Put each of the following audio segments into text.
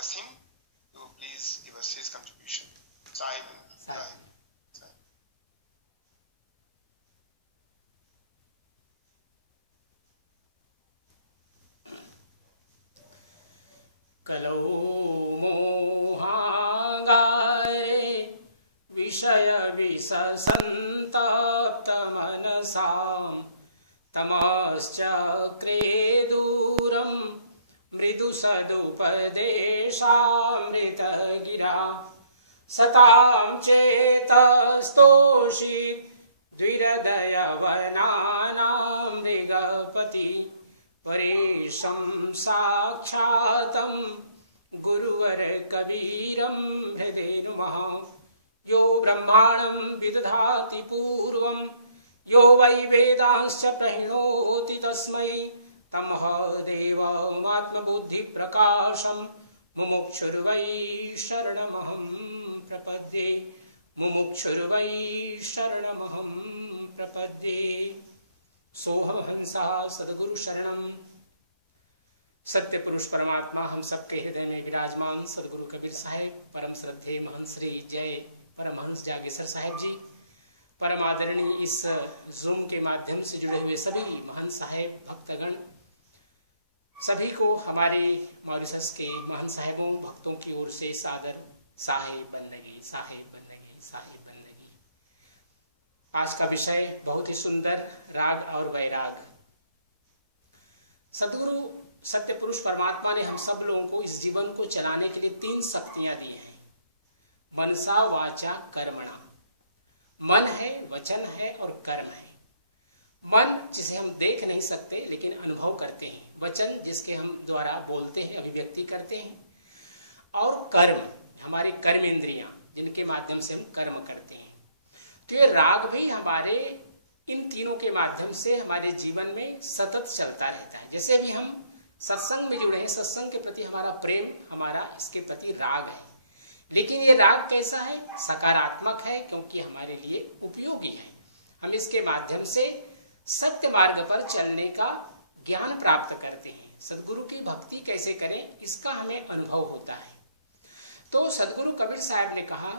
Wasim to please give us his contribution. Sahib. कलौ मोहागारे विषय विससन्तप्तमनसां तमश्चक्रे दूरं मृदुसदुपदेशामृतगिरा सतां चेतस्तोषि द्विहृदयवनानां मृगपति परेशं साक्षातं गुरुवर कबीरं हृदय नुमः। यो ब्रह्माणं विदधाति पूर्वं यो वै वेदांश्च प्रणोति तस्मै तमः देवमात्मबुद्धिप्रकाशं मुमुक्षुर्वै शरणमहं प्रपद्ये मुमुक्षुर्वै शरणमहं प्रपद्ये। सोहम हंसा सदगुरु शरणम। सत्य पुरुष परमात्मा हम सबके हृदय में विराजमान सदगुरु कबीर साहिब, परम श्रद्धेय महंत श्री जय परमहंस जागेश्वर साहिब जी, परम आदरणीय इस जूम के माध्यम से जुड़े हुए सभी महंत साहिब भक्तगण, सभी को हमारे मॉरिशस के महंत साहिबों भक्तों की ओर से सादर साहिब बंदगी, साहिब बंदगी, साहिब बंदगी। आज का विषय बहुत ही सुंदर, राग और वैराग। सदगुरु सत्य पुरुष परमात्मा ने हम सब लोगों को इस जीवन को चलाने के लिए 3 शक्तियां दी हैं, मनसा वाचा कर्मणा। मन है, वचन है और कर्म है। मन जिसे हम देख नहीं सकते लेकिन अनुभव करते हैं, वचन जिसके हम द्वारा बोलते हैं, अभिव्यक्ति करते हैं, और कर्म हमारी कर्मेंद्रियां जिनके माध्यम से हम कर्म करते हैं। तो ये राग भी हमारे इन तीनों के माध्यम से हमारे जीवन में सतत चलता रहता है। जैसे अभी हम सत्संग में जुड़े हैं, सत्संग के प्रति हमारा प्रेम, हमारा इसके प्रति राग है। लेकिन ये राग कैसा है? सकारात्मक है, क्योंकि हमारे लिए उपयोगी है। हम इसके माध्यम से सत्य मार्ग पर चलने का ज्ञान प्राप्त करते हैं। सदगुरु की भक्ति कैसे करें इसका हमें अनुभव होता है। तो सदगुरु कबीर साहब ने कहा,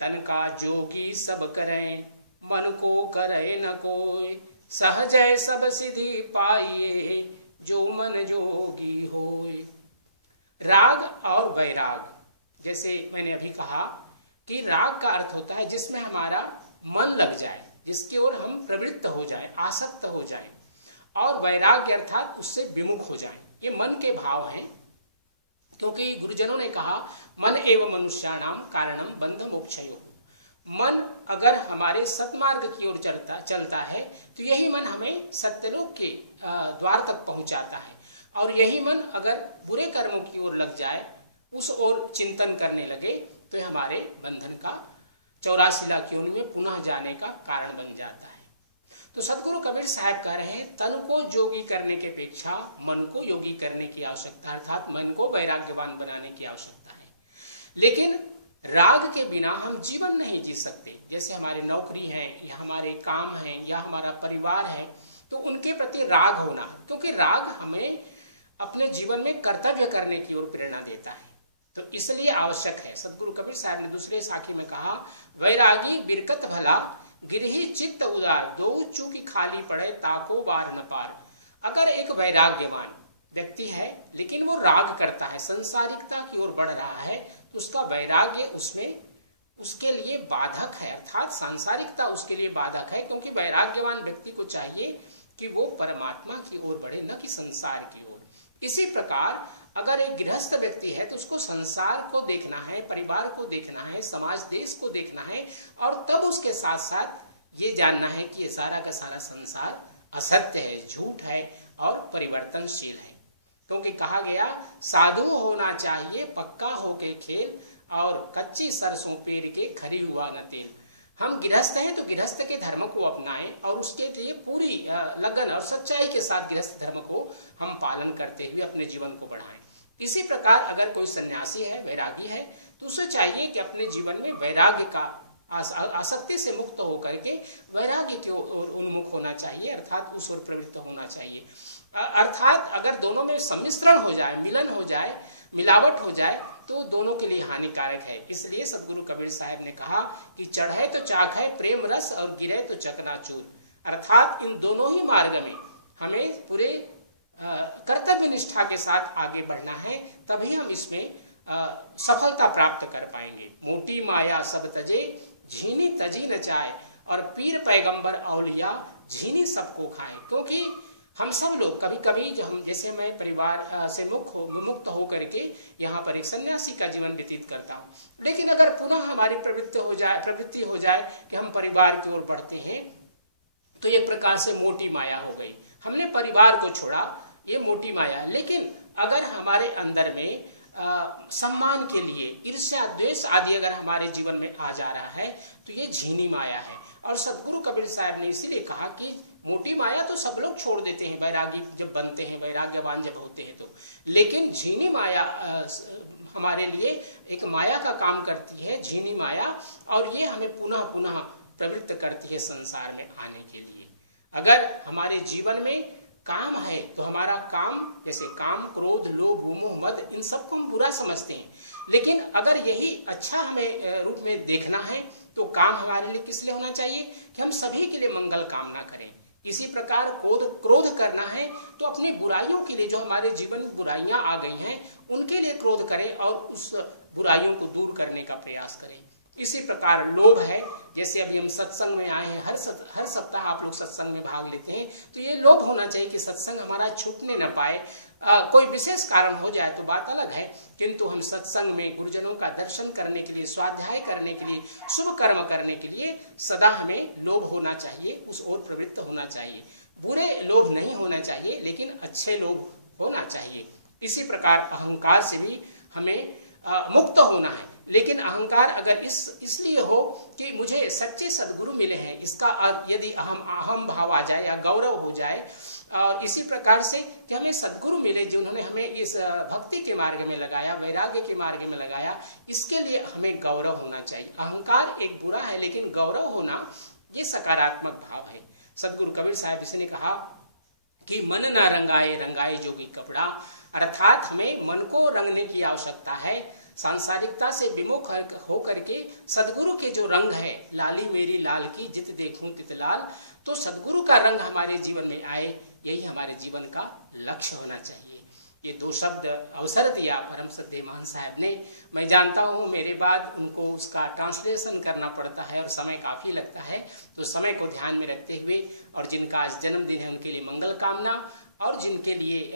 तन का जोगी सब करें, मन को करे न कोई, सहजय सब सिद्धि पाइए, जो मन जोगी होए। राग और वैराग, जैसे मैंने अभी कहा कि राग का अर्थ होता है जिसमें हमारा मन लग जाए, जिसकी ओर हम प्रवृत्त हो जाए, आसक्त हो जाए, और वैराग्य अर्थात उससे विमुख हो जाए। ये मन के भाव हैं, क्योंकि गुरुजनों ने कहा मन एवं मनुष्याणाम कारणम बंध मोक्षयो। मन अगर हमारे सत्मार्ग की ओर चलता है तो यही मन हमें सत्यलोक के द्वार तक पहुंचाता है, और यही मन अगर बुरे कर्मों की ओर लग जाए, उस ओर चिंतन करने लगे, तो हमारे बंधन का 84 लाख योनि में पुनः जाने का कारण बन जाता है। तो सदगुरु कबीर साहब कह रहे हैं, तन को जोगी करने के अपेक्षा मन को योगी करने की आवश्यकता है, अर्थात मन को वैराग्यवान बनाने की आवश्यकता है। लेकिन राग के बिना हम जीवन नहीं जी सकते। जैसे हमारी नौकरी है, या हमारे काम है, या हमारा परिवार है, तो उनके प्रति राग होना, क्योंकि राग हमें अपने जीवन में कर्तव्य करने की ओर प्रेरणा देता है, तो इसलिए आवश्यक है। सदगुरु कबीर साहब ने दूसरे साखी में कहा, वैरागी बिरकत भला, गिरही चित्त उदार, दो चूकी खाली पड़े, ताको बार न पार। अगर एक वैराग्यवान व्यक्ति है लेकिन वो राग करता है, संसारिकता की ओर बढ़ रहा है, तो उसका वैराग्य उसमें उसके लिए बाधक है, अर्थात सांसारिकता उसके लिए बाधक है, क्योंकि वैराग्यवान व्यक्ति को चाहिए कि वो परमात्मा की ओर बढ़े, न कि संसार की ओर। इसी प्रकार अगर एक गृहस्थ व्यक्ति है तो उसको संसार को देखना है, परिवार को देखना है, समाज देश को देखना है, और तब उसके साथ साथ ये जानना है कि ये सारा का सारा संसार असत्य है, झूठ है और परिवर्तनशील है। क्योंकि कहा गया, साधु होना चाहिए पक्का होके खेल, और कच्ची सरसों पेड़ के खरी हुआ न तेल। हम गृहस्थ हैं तो गृहस्थ के धर्म को अपनाएं, और उसके लिए पूरी लगन और सच्चाई के साथ गृहस्थ धर्म को हम पालन करते हुए अपने जीवन को बढ़ाएं। इसी प्रकार अगर कोई सन्यासी है, वैरागी है, तो उसे चाहिए कि अपने जीवन में वैराग्य का आसक्ति से मुक्त होकर के वैराग्य की ओर उन्मुख होना चाहिए, अर्थात उस ओर प्रवृत्त होना चाहिए। अर्थात अगर दोनों में सम्मिश्रण हो जाए, मिलन हो जाए, मिलावट हो जाए तो दोनों के लिए हानिकारक है। इसलिए सदगुरु कबीर साहब ने कहा कि चढ़े तो चाक है प्रेम रस और गिरे तो चकनाचूर, अर्थात इन दोनों ही मार्ग में हमें पूरे कर्तव्य निष्ठा के साथ आगे बढ़ना है, तभी हम इसमें सफलता प्राप्त कर पाएंगे। मोटी माया सब तजे झीनी तजी न चाहे, और पीर पैगंबर औलिया झीनी सबको खाएं। क्योंकि हम सब लोग कभी कभी जैसे मैं परिवार से मुक्त होकर के यहाँ पर एक सन्यासी का जीवन व्यतीत करता हूँ, लेकिन अगर पुनः हमारी प्रवृत्ति हो जाए कि हम परिवार की ओर बढ़ते हैं, तो एक प्रकार से मोटी माया हो गई। हमने परिवार को छोड़ा, ये मोटी माया। लेकिन अगर हमारे अंदर में सम्मान के लिए ईर्ष्या द्वेष आदि अगर हमारे जीवन में आ जा रहा है, तो ये झीनी माया है। और सदगुरु कबीर साहब ने इसीलिए कहा कि मोटी माया तो सब लोग छोड़ देते हैं, वैरागी जब बनते हैं, वैराग्यवान जब होते हैं तो, लेकिन झीनी माया हमारे लिए एक माया का काम करती है, झीनी माया, और ये हमें पुनः पुनः प्रवृत्त करती है संसार में आने के लिए। अगर हमारे जीवन में काम है तो हमारा काम, जैसे काम, क्रोध, लोभ, मोह, मद, इन सबको हम बुरा समझते हैं, लेकिन अगर यही अच्छा हमें रूप में देखना है तो काम हमारे लिए किस लिए होना चाहिए कि हम सभी के लिए मंगल कामना करें। इसी प्रकार क्रोध करना है तो अपनी बुराइयों के लिए, जो हमारे जीवन में बुराइयां आ गई हैं, उनके लिए क्रोध करें और उस बुराइयों को दूर करने का प्रयास करें। इसी प्रकार लोभ है, जैसे अभी हम सत्संग में आए हैं, हर सप्ताह आप लोग सत्संग में भाग लेते हैं, तो ये लोभ होना चाहिए कि सत्संग हमारा छूटने न पाए। कोई विशेष कारण हो जाए तो बात अलग है, किंतु हम सत्संग में गुरुजनों का दर्शन करने के लिए, स्वाध्याय करने के लिए, शुभ कर्म करने के लिए सदा हमें लोभ होना चाहिए, उस ओर प्रवृत्त होना चाहिए। बुरे लोभ नहीं होना चाहिए, लेकिन अच्छे लोभ होना चाहिए। इसी प्रकार अहंकार से भी हमें मुक्त होना है, लेकिन अहंकार अगर इसलिए हो कि मुझे सच्चे सदगुरु मिले हैं, इसका यदि अहम भाव आ जाए या गौरव हो जाए, और इसी प्रकार से कि हमें सदगुरु मिले जिन्होंने हमें इस भक्ति के मार्ग में लगाया, वैराग्य के मार्ग में लगाया, इसके लिए हमें गौरव होना चाहिए। अहंकार एक बुरा है, लेकिन गौरव होना ये सकारात्मक भाव है। सदगुरु कबीर साहब इसने कहा कि मन ना रंगाए रंगाए जोगी कपड़ा, अर्थात हमें मन को रंगने की आवश्यकता है। सांसारिकता से विमुख होकर के सदगुरु के जो रंग है, लाली मेरी लाल की जित देखूं तित लाल, तो सदगुरु का रंग हमारे जीवन में आए, यही हमारे जीवन का लक्ष्य होना चाहिए। ये दो शब्द अवसर दिया परम श्रद्धेय साहब ने। मैं जानता हूँ मेरे बाद उनको उसका ट्रांसलेशन करना पड़ता है और समय काफी लगता है, तो समय को ध्यान में रखते हुए, और जिनका आज जन्मदिन है उनके लिए मंगल कामना, और जिनके लिए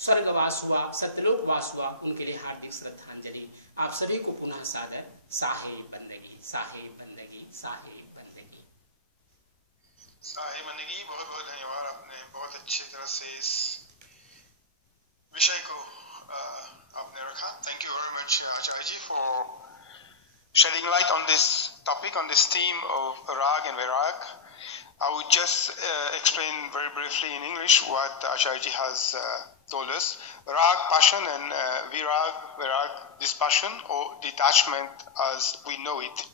स्वर्गवास हुआ, सत्यलोक वास हुआ, उनके लिए हार्दिक श्रद्धांजलि। आप सभी को पुनः सादर साहेब बंदगी, साहेब बंदगी, साहेब बंदगी। साहेब बंदगी, बहुत बहुत धन्यवाद। आपने बहुत अच्छी तरह से इस विषय को आपने रखा। Thank you very much, Acharya ji, for shedding light on this topic, on this theme of Rag and Vairag. I would just explain very briefly in English what Acharya ji has told us. Rag, passion, and Vairag, dispassion or detachment as we know it.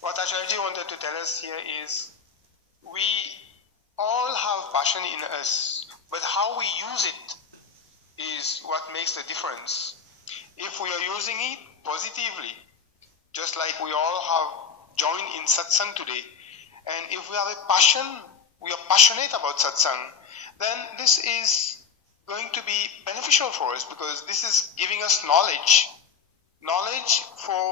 What Acharya ji wanted to tell us here is we all have passion in us, but how we use it is what makes the difference. If we are using it positively, just like we all have joined in satsang today, and if we have a passion, we are passionate about satsang, then this is going to be beneficial for us, because this is giving us knowledge for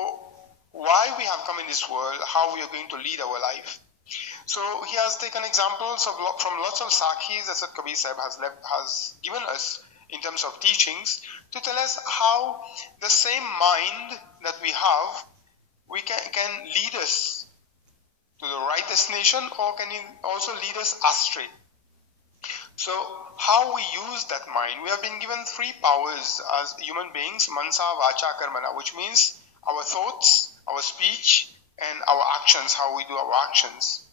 why we have come in this world, how we are going to lead our life. So he has taken examples from lots of sakhis that Kabir Sahib has given us in terms of teachings, to tell us how the same mind that we have, we can lead us to the right destination, or can also lead us astray. So how we use that mind, we have been given 3 powers as human beings: mansa, vacha, karmana, which means our thoughts, our speech, and our actions, how we do our actions.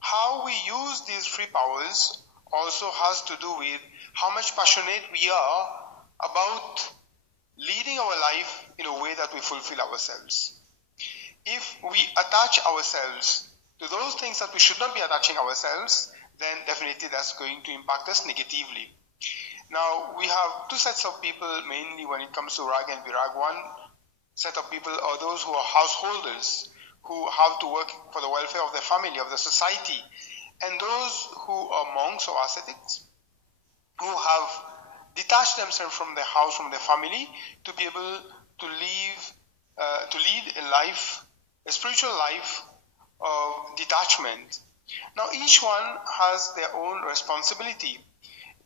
How we use these 3 powers also has to do with how much passionate we are about leading our life in a way that we fulfill ourselves. If we attach ourselves to those things that we should not be attaching ourselves, then definitely that's going to impact us negatively. Now, we have two sets of people mainly when it comes to Rag and Virag. One set of people are those who are householders, who have to work for the welfare of their family, of the society, and those who are monks or ascetics, who have detached themselves from their house, from their family, to be able to lead a life, a spiritual life of detachment. Now, each one has their own responsibility.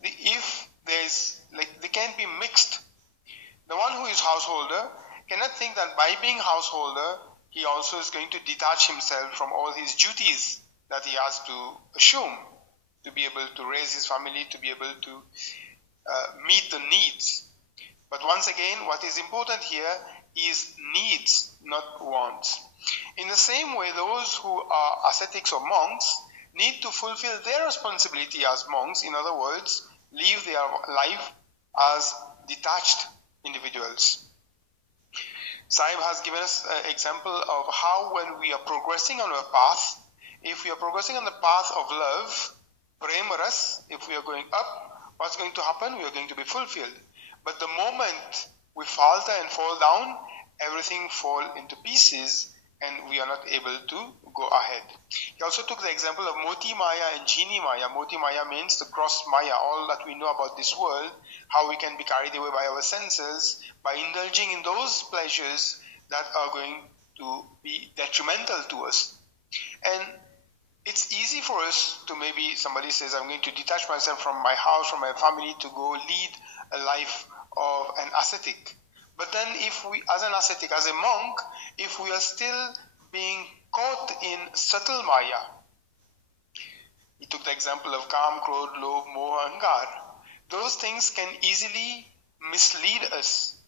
If they can't be mixed. The one who is householder cannot think that by being householder, he also is going to detach himself from all his duties that he has to assume to be able to raise his family, to be able to meet the needs. But once again, what is important here is needs, not wants. In the same way, those who are ascetics or monks need to fulfill their responsibility as monks, in other words, live their life as detached individuals. Sahib has given us an example of how when we are progressing on a path, if we are progressing on the path of love, prema ras, if we are going up, what's going to happen? We are going to be fulfilled. But the moment we falter and fall down, everything falls into pieces and we are not able to go ahead. He also took the example of Moti Maya and Jini Maya. Moti Maya means the gross Maya, all that we know about this world, how we can be carried away by our senses, by indulging in those pleasures that are going to be detrimental to us. And it's easy for us to, maybe somebody says, I'm going to detach myself from my house, from my family, to go lead a life of an ascetic. But then if we, as an ascetic, as a monk, if we are still being caught in subtle Maya, he took the example of Kam, Krodh, Lobh, Moha, Ahankar. Those things can easily mislead us.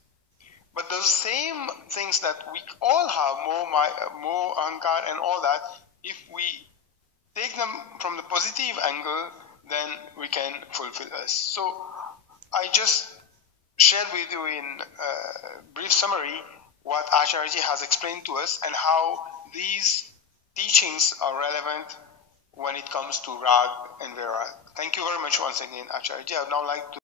But those same things that we all have, Moha, Ahankar and all that, if we take them from the positive angle, then we can fulfill us. So I just shared with you in brief summary what Acharya has explained to us and how these teachings are relevant when it comes to Rag and Virag. Thank you very much once again, Acharya. I would now like to